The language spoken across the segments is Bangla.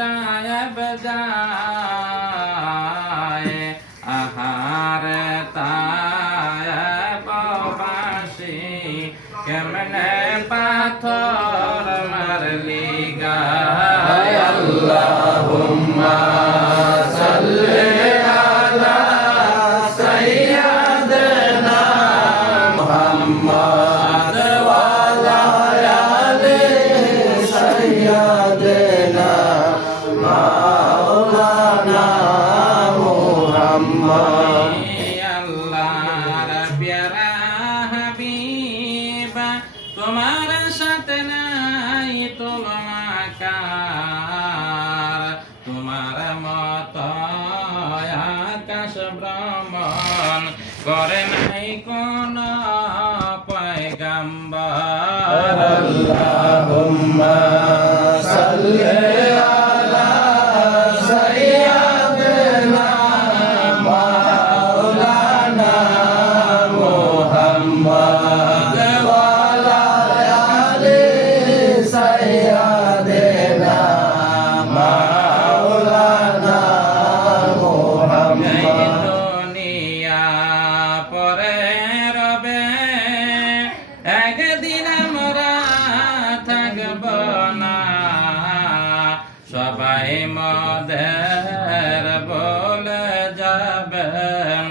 তায়েব যায় আহার তায়েব বাসি কেমনে পাথর মারলি গায় আল্লাহুম্মা সাল্লি আলা সাইয়্যিদিনা মুহাম্মদ ওয়া আলা আলি সাইয়্যিদিনা মাওলানা মুহাম্মদ আল্লাহর প্যারা হাবিব তোমার সাথে নাই তুলনাকার তোমার মত আকাশ ভ্রমণ করে নাই কোন পয়গম্বর আল্লাহুম্মা সাল্লি আলা সাইয়্যিদিনা মাওলানা মুহাম্মদ ওয়া আলা আলি সাইয়্যিদিনা মাওলানা মুহাম্মদ দুনিয়া পরে রবে একদিন আমরা থাকব না সবাই মদের বলে যাবেন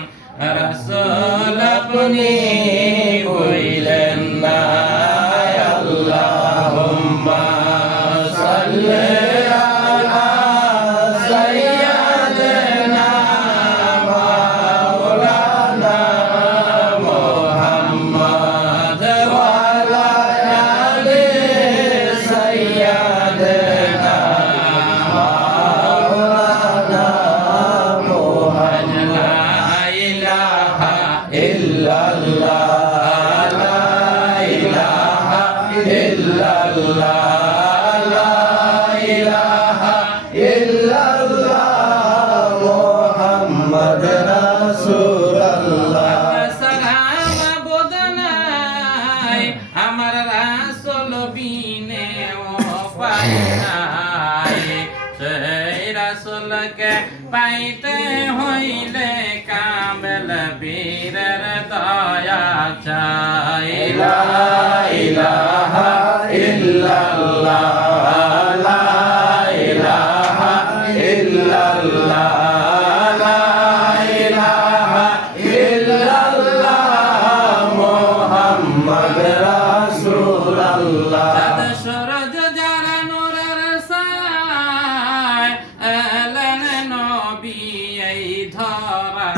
রাসূল আপনি হইলেন না আল্লাহুম্মা সাল্লি আলা সাইয়্যিদিনা মাওলানা মুহাম্মদ ওয়া আলা আলি সাইয়্যিদিনা মাওলানা মুহাম্মদ লা ইলাহা ইল্লাল্লাহ লা ইলাহা ইল্লাল্লাহ লা ইলাহা ইল্লাল্লাহ মুহাম্মদ রাসূলুল্লাহ সালাম বদনাই আমার রাসূল বিনে ওপায় নাই সেই রাসূলকে পাইতে হইলে কামেল বীরের দয়া চাই লা ইলাহা ইল্লাল্লাহ লা ইলাহা ইল্লাল্লাহ লা ইলাহা ইল্লাল্লাহ মুহাম্মদ রাসূলুল্লাহ চাঁদ সূরজ যারা নূরের ছায় এলেন নবী এই ধরা